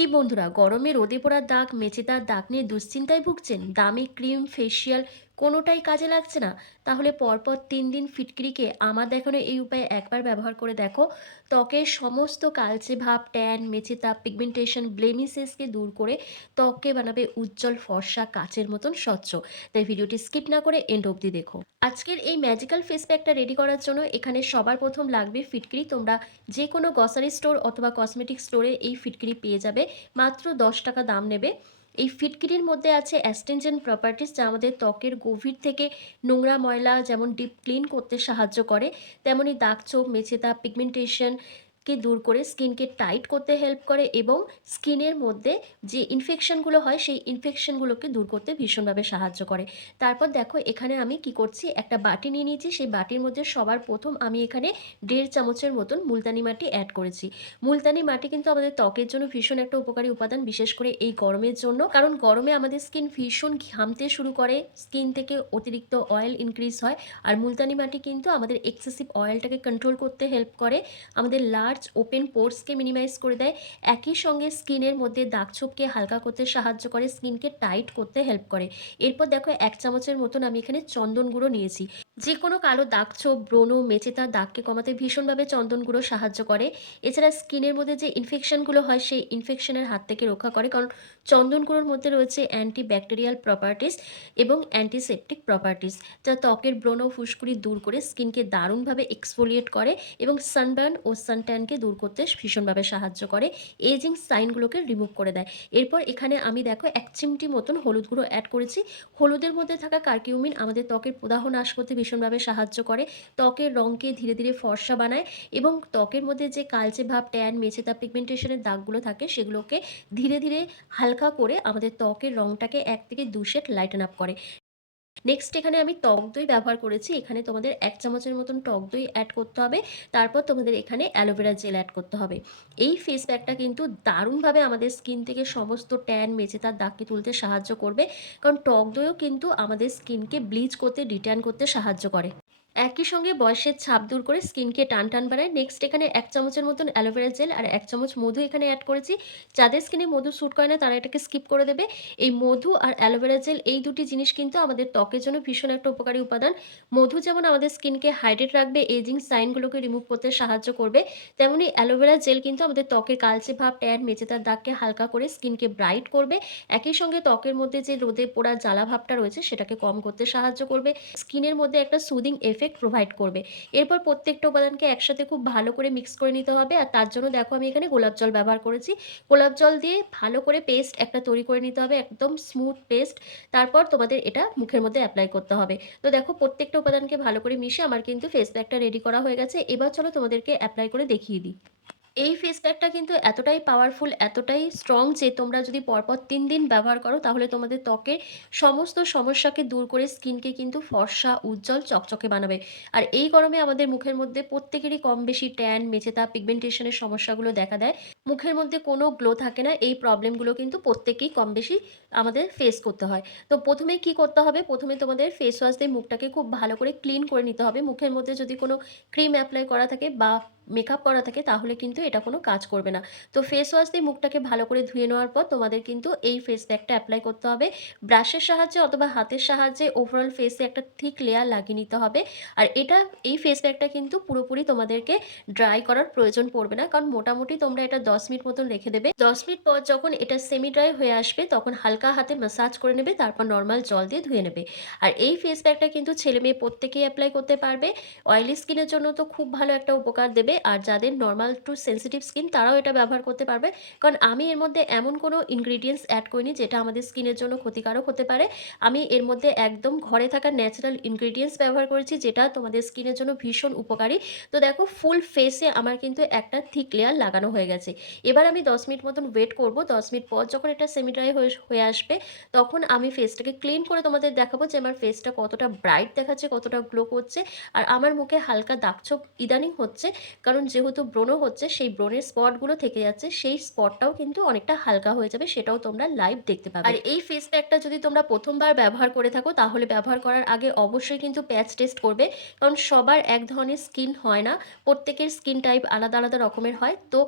কি বন্ধুরা, গরমে রোদে পোড়ার দাগ, মেচেদার দাগ নিয়ে দুশ্চিন্তায় ভুগছেন? দামি ক্রিম, ফেসিয়াল কোনোটাই কাজে লাগছে না? তাহলে পরপর 3 দিন ফিটকিরিকে আমার দেখানো এই উপায়ে একবার ব্যবহার করে দেখো। ত্বকের সমস্ত কালচে ভাব, ট্যান, মেচেতা, পিগমেন্টেশন, ব্লেমিসেসকে দূর করে ত্বককে বানাবে উজ্জ্বল, ফর্সা, কাচের মতন স্বচ্ছ। তাই ভিডিওটি স্কিপ না করে এন্ড অবধি দেখো। আজকের এই ম্যাজিক্যাল ফেস প্যাকটা রেডি করার জন্য এখানে সবার প্রথম লাগবে ফিটকিরি। তোমরা যে কোনো গ্রসারি স্টোর অথবা কসমেটিক স্টোরে এই ফিটকিরি পেয়ে যাবে। মাত্র 10 টাকা দাম নেবে। এই ফিটকিরির মধ্যে আছে অ্যাস্টেনজেন্ট প্রপার্টিস, যা আমাদের ত্বকের গভীর থেকে নোংরা ময়লা যেমন ডিপ ক্লিন করতে সাহায্য করে, তেমনই দাগ ছোপ, মেচেদা, পিগমেন্টেশন কে দূর করে স্কিনকে টাইট করতে হেল্প করে এবং স্কিনের মধ্যে যে ইনফেকশনগুলো হয় সেই ইনফেকশনগুলোকে দূর করতে ভীষণভাবে সাহায্য করে। তারপর দেখো এখানে আমি কি করছি, একটা বাটি নিয়ে নিয়েছি। সেই বাটির মধ্যে সবার প্রথম আমি এখানে 1.5 চামচের মতন মুলতানি মাটি অ্যাড করেছি। মুলতানি মাটি কিন্তু আমাদের ত্বকের জন্য ভীষণ একটা উপকারী উপাদান, বিশেষ করে এই গরমের জন্য। কারণ গরমে আমাদের স্কিন ভীষণ ঘামতে শুরু করে, স্কিন থেকে অতিরিক্ত অয়েল ইনক্রিজ হয়। আর মুলতানি মাটি কিন্তু আমাদের এক্সেসিভ অয়েলটাকে কন্ট্রোল করতে হেল্প করে, আমাদের লার্জ ওপেন পোর্সকে মিনিমাইজ করে দেয়। একই সঙ্গে স্কিনের মধ্যে দাগছোপকে হালকা করতে সাহায্য করে, স্কিনকে টাইট করতে হেল্প করে। এরপর দেখো 1 চামচের মতন আমি এখানে চন্দন গুঁড়ো নিয়েছি। যে কোনো কালো দাগছোপ, ব্রণ, মেচেতা দাগকে কমাতে ভীষণভাবে চন্দন গুঁড়ো সাহায্য করে। এছাড়া স্কিনের মধ্যে যে ইনফেকশনগুলো হয় সেই ইনফেকশনের হাত থেকে রক্ষা করে, কারণ চন্দন গুঁড়োর মধ্যে রয়েছে অ্যান্টি ব্যাকটেরিয়াল প্রপার্টিস এবং অ্যান্টিসেপটিক প্রপার্টিস, যা ত্বকের ব্রণ, ফুসকুড়ি দূর করে স্কিনকে দারুণভাবে এক্সফোলিয়েট করে এবং সানবার্ন ও সানট্যানকে দূর করতে ভীষণভাবে সাহায্য করে, এজিং সাইনগুলোকে রিমুভ করে দেয়। এরপর এখানে আমি দেখো 1 চিমটি মতন হলুদ গুঁড়ো অ্যাড করেছি। হলুদের মধ্যে থাকা কার্কিউমিন আমাদের ত্বকের প্রদাহ নাশ করতে ভীষণভাবে সাহায্য করে, ত্বকের রঙকে ধীরে ধীরে ফর্সা বানায় এবং ত্বকের মধ্যে যে কালচে ভাব, ট্যান, মেচেদা, পিগমেন্টেশনের দাগগুলো থাকে সেগুলোকে ধীরে ধীরে হালকা করে আমাদের ত্বকের রঙটাকে 1 থেকে 2 শেড লাইটেন আপ করে। নেক্সট এখানে আমি টক দই ব্যবহার করেছি। এখানে তোমাদের 1 চামচের মতন টক দই অ্যাড করতে হবে। তারপর তোমাদের এখানে অ্যালোভেরা জেল অ্যাড করতে হবে। এই ফেস প্যাকটা কিন্তু দারুণভাবে আমাদের স্কিন থেকে সমস্ত ট্যান, মেচেদার দাগকে তুলতে সাহায্য করবে, কারণ টক দইও কিন্তু আমাদের স্কিনকে ব্লিচ করতে, ডিট্যান করতে সাহায্য করে। একই সঙ্গে বয়সের ছাপ দূর করে স্কিনকে টান টান বানায়। নেক্সট এখানে 1 চামচের মতন অ্যালোভেরা জেল আর 1 চামচ মধু এখানে অ্যাড করেছি। যাদের স্কিনে মধু স্যুট করে না তারা এটাকে স্কিপ করে দেবে। এই মধু আর অ্যালোভেরা জেল এই দুটি জিনিস কিন্তু আমাদের ত্বকের জন্য ভীষণ একটা উপকারী উপাদান। মধু যেমন আমাদের স্কিনকে হাইড্রেট রাখবে, এজিং সাইনগুলোকে রিমুভ করতে সাহায্য করবে, তেমনি অ্যালোভেরা জেল কিন্তু আমাদের ত্বকের কালচে ভাব, ট্যান, মেচেদার দাগকে হালকা করে স্কিনকে ব্রাইট করবে। একই সঙ্গে ত্বকের মধ্যে যে রোদে পোড়া জ্বালা ভাবটা রয়েছে সেটাকে কম করতে সাহায্য করবে, স্কিনের মধ্যে একটা সুদিং এফেক্ট প্রোভাইড করবে। এরপর প্রত্যেকটা উপাদানকে একসাথে খুব ভালো করে মিক্স করে নিতে হবে। আর তার জন্য দেখো আমি এখানে গোলাপ জল ব্যবহার করেছি। গোলাপ জল দিয়ে ভালো করে পেস্ট একটা তৈরি করে নিতে হবে, একদম স্মুথ পেস্ট। তারপর তোমাদের এটা মুখের মধ্যে অ্যাপ্লাই করতে হবে। তো দেখো প্রত্যেকটা উপাদানকে ভালো করে মিশিয়ে আমার কিন্তু ফেস প্যাকটা রেডি করা হয়ে গেছে। এবার চলো তোমাদেরকে অ্যাপ্লাই করে দেখিয়ে দিই। এই ফেস প্যাকটা কিন্তু এতটাই পাওয়ারফুল, এতটাই স্ট্রং যে তোমরা যদি পরপর 3 দিন ব্যবহার করো তাহলে তোমাদের ত্বকের সমস্ত সমস্যাকে দূর করে স্কিনকে কিন্তু ফর্সা, উজ্জ্বল, চকচকে বানাবে। আর এই গরমে আমাদের মুখের মধ্যে প্রত্যেকেরই কম বেশি ট্যান, মেচেদা, পিগমেন্টেশনের সমস্যাগুলো দেখা দেয়। মুখের মধ্যে কোনো গ্লো থাকে না। এই প্রবলেমগুলো কিন্তু প্রত্যেকেই কম বেশি আমাদের ফেস করতে হয়। তো প্রথমেই কি করতে হবে, প্রথমে তোমাদের ফেস ওয়াশ দিয়ে মুখটাকে খুব ভালো করে ক্লিন করে নিতে হবে। মুখের মধ্যে যদি কোনো ক্রিম অ্যাপ্লাই করা থাকে বা মেকআপ করা থাকে তাহলে কিন্তু এটা কোনো কাজ করবে না। তো ফেস ওয়াশ দিয়ে মুখটাকে ভালো করে ধুয়ে নেওয়ার পর তোমাদের কিন্তু এই ফেস প্যাকটা অ্যাপ্লাই করতে হবে। ব্রাশের সাহায্যে অথবা হাতের সাহায্যে ওভারঅল ফেসে একটা থিক লেয়ার লাগিয়ে নিতে হবে। আর এই ফেস প্যাকটা কিন্তু পুরোপুরি তোমাদেরকে ড্রাই করার প্রয়োজন পড়বে না, কারণ মোটামুটি তোমরা এটা 10 মিনিট মতন রেখে দেবে। 10 মিনিট পর যখন এটা সেমি ড্রাই হয়ে আসবে তখন হালকা হাতে ম্যাসাজ করে নেবে, তারপর নর্মাল জল দিয়ে ধুয়ে নেবে। আর এই ফেস প্যাকটা কিন্তু ছেলে মেয়ে প্রত্যেকেই অ্যাপ্লাই করতে পারবে। অয়েলি স্কিনের জন্য তো খুব ভালো একটা উপকার দেবে, আর যাদের নর্মাল টু সেনসিটিভ স্কিন তারাও এটা ব্যবহার করতে পারবে, কারণ আমি এর মধ্যে এমন কোনো ইনগ্রিডিয়েন্টস অ্যাড করিনি যেটা আমাদের স্কিনের জন্য ক্ষতিকারক হতে পারে। আমি এর মধ্যে একদম ঘরে থাকা ন্যাচারাল ইনগ্রিডিয়েন্টস ব্যবহার করেছি যেটা তোমাদের স্কিনের জন্য ভীষণ উপকারী। তো দেখো ফুল ফেসে আমার কিন্তু একটা থিক লেয়ার লাগানো হয়ে গেছে। এবার আমি 10 মিনিট মতন ওয়েট করব। 10 মিনিট পর যখন এটা সেমি ড্রাই হয়ে আসবে তখন আমি ফেসটাকে ক্লিন করে তোমাদের দেখাবো যে আমার ফেসটা কতটা ব্রাইট দেখাচ্ছে, কতটা গ্লো করছে। আর আমার মুখে হালকা দাগছোপ ইদানিং হচ্ছে, কারণ যেহেতু ব্রণ হচ্ছে সেই ব্রণের স্পটগুলো থেকে যাচ্ছে, সেই স্পটটাও কিন্তু অনেকটা হালকা হয়ে যাবে, সেটাও তোমরা লাইভ দেখতে পাবে। আর এই ফেস প্যাকটা যদি তোমরা ১ম বার ব্যবহার করে থাকো তাহলে ব্যবহার করার আগে অবশ্যই কিন্তু প্যাচ টেস্ট করবে। কারণ সবার এক ধরনের স্কিন হয় না। প্রত্যেকের স্কিন টাইপ আলাদা, আলাদা রকমের হয়। তো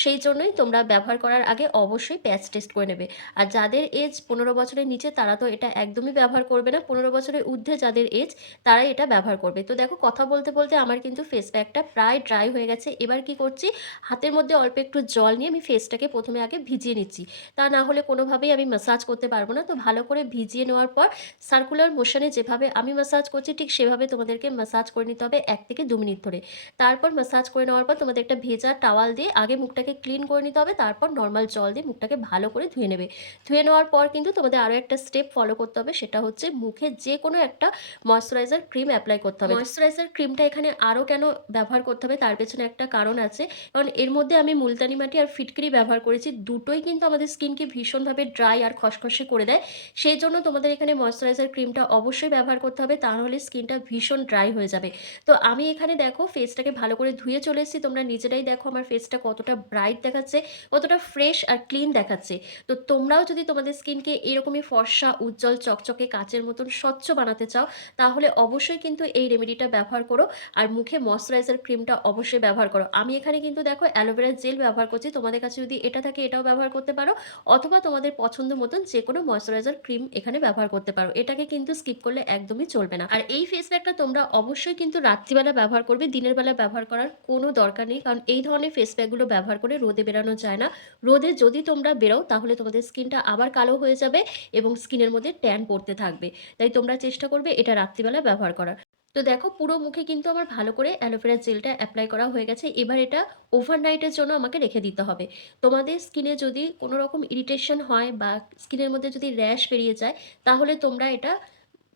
সেই জন্যই তোমরা ব্যবহার করার আগে অবশ্যই প্যাচ টেস্ট করে নেবে। আর যাদের এজ ১৫ বছরের নিচে তারা তো এটা একদমই ব্যবহার করবে না। ১৫ বছরের ঊর্ধ্বে যাদের এজ তারাই এটা ব্যবহার করবে। তো দেখো কথা বলতে, বলতে আমার কিন্তু ফেস প্যাকটা প্রায় ড্রাই হয়ে গেছে। এবার কি করছি, হাতের মধ্যে অল্প একটু জল নিয়ে আমি ফেসটাকে ১ম এ আগে ভিজিয়ে নিচ্ছি। তা না হলে কোনোভাবেই আমি ম্যাসাজ করতে পারবো না। তো ভালো করে ভিজিয়ে নেওয়ার পর সার্কুলার মোশনে যেভাবে আমি ম্যাসাজ করছি ঠিক সেভাবে তোমাদেরকে ম্যাসাজ করে নিতে হবে ১ থেকে ২ মিনিট ধরে। তারপর ম্যাসাজ করে নেওয়ার পর তোমাদের একটা ভেজা টাওয়াল দিয়ে আগে মুখটাকে ক্লিন করে নিতে হবে। তারপর নরমাল জল দিয়ে মুখটাকে ভালো করে ধুয়ে নেবে। ধুয়ে নেওয়ার পর কিন্তু তোমাদের আরও একটা স্টেপ ফলো করতে হবে, সেটা হচ্ছে মুখে যেকোনো একটা ময়েশ্চারাইজার ক্রিম এপ্লাই করতে হবে। ময়েশ্চারাইজার ক্রিমটা এখানে আরও কেন ব্যবহার করতে হবে তার পেছনে একটা কারণ আছে। কারণ এর মধ্যে আমি মুলতানি মাটি আর ফিটকিরি ব্যবহার করেছি। দুটোই কিন্তু আমাদের স্কিনকে ভীষণভাবে ড্রাই আর খসখসে করে দেয়। সেইজন্য তোমাদের এখানে ময়েশ্চারাইজার ক্রিমটা অবশ্যই ব্যবহার করতে হবে, তা নাহলে স্কিনটা ভীষণ ড্রাই হয়ে যাবে। তো আমি এখানে দেখো ফেসটাকে ভালো করে ধুয়ে চলে এসেছি। তোমরা নিজেরাই দেখো আমার ফেসটা কতটা ব্রাইট দেখাচ্ছে, কতটা ফ্রেশ আর ক্লিন দেখাচ্ছে। তো তোমরাও যদি তোমাদের স্কিনকে এরকমই ফর্সা, উজ্জ্বল, চকচকে কাঁচের মতন স্বচ্ছ বানাতে চাও তাহলে অবশ্যই কিন্তু এই রেমেডিটা ব্যবহার করো। আর মুখে ময়েশ্চারাইজার ক্রিমটা অবশ্যই ব্যবহার করো। আমি এখানে কিন্তু দেখো অ্যালোভেরা জেল ব্যবহার করছি। তোমাদের কাছে যদি এটা থাকে এটাও ব্যবহার করতে পারো, অথবা তোমাদের পছন্দ মতন যেকোনো ময়েশ্চারাইজার ক্রিম এখানে ব্যবহার করতে পারো। এটাকে কিন্তু স্কিপ করলে একদমই চলবে না। আর এই ফেস প্যাকটা তোমরা অবশ্যই কিন্তু রাত্রিবেলা ব্যবহার করবে, দিনের বেলা ব্যবহার করার কোনো দরকার নেই। কারণ এই ধরনের ফেস প্যাকগুলো ব্যবহার করে রোদে বেরানো যায় না। রোদে যদি তোমরা বেরোও তাহলে তোমাদের স্কিনটা আবার কালো হয়ে যাবে এবং স্কিনের মধ্যে ট্যান পড়তে থাকবে। তাই তোমরা চেষ্টা করবে এটা রাত্রিবেলা ব্যবহার করার। তো দেখো পুরো মুখে কিন্তু আমার ভালো করে অ্যালোভেরা জেলটা এপ্লাই করা হয়ে গেছে। এবার এটা ওভারনাইটের জন্য আমাকে রেখে দিতে হবে। তোমাদের স্কিনে যদি কোনো রকম ইরিটেশন হয় বা স্কিনের মধ্যে যদি র্যাশ বেরিয়ে যায় তাহলে তোমরা এটা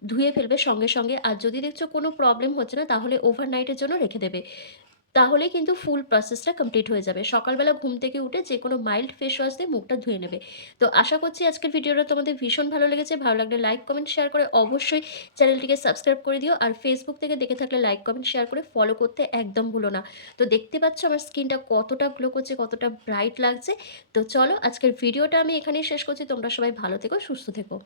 ধুয়ে ফেলবে সঙ্গে, সঙ্গে। আর যদি দেখছো কোনো প্রবলেম হচ্ছে না তাহলে ওভারনাইটের জন্য রেখে দেবে। তাহলেই কিন্তু ফুল প্রসেসটা কমপ্লিট হয়ে যাবে। সকালবেলা ঘুম থেকে উঠে যেকোনো মাইল্ড ফেস ওয়াশ দিয়ে মুখটা ধুয়ে নেবে। তো আশা করছি আজকের ভিডিওটা তোমাদের ভীষণ ভালো লেগেছে। ভালো লাগলে লাইক, কমেন্ট, শেয়ার করে অবশ্যই চ্যানেলটিকে সাবস্ক্রাইব করে দিও। আর ফেসবুক থেকে দেখে থাকলে লাইক, কমেন্ট, শেয়ার করে ফলো করতে একদম ভুলো না। তো দেখতে পাচ্ছ আমার স্কিনটা কতটা গ্লো করছে, কতটা ব্রাইট লাগছে। তো চলো আজকের ভিডিওটা আমি এখানেই শেষ করছি। তোমরা সবাই ভালো থেকো, সুস্থ থেকো।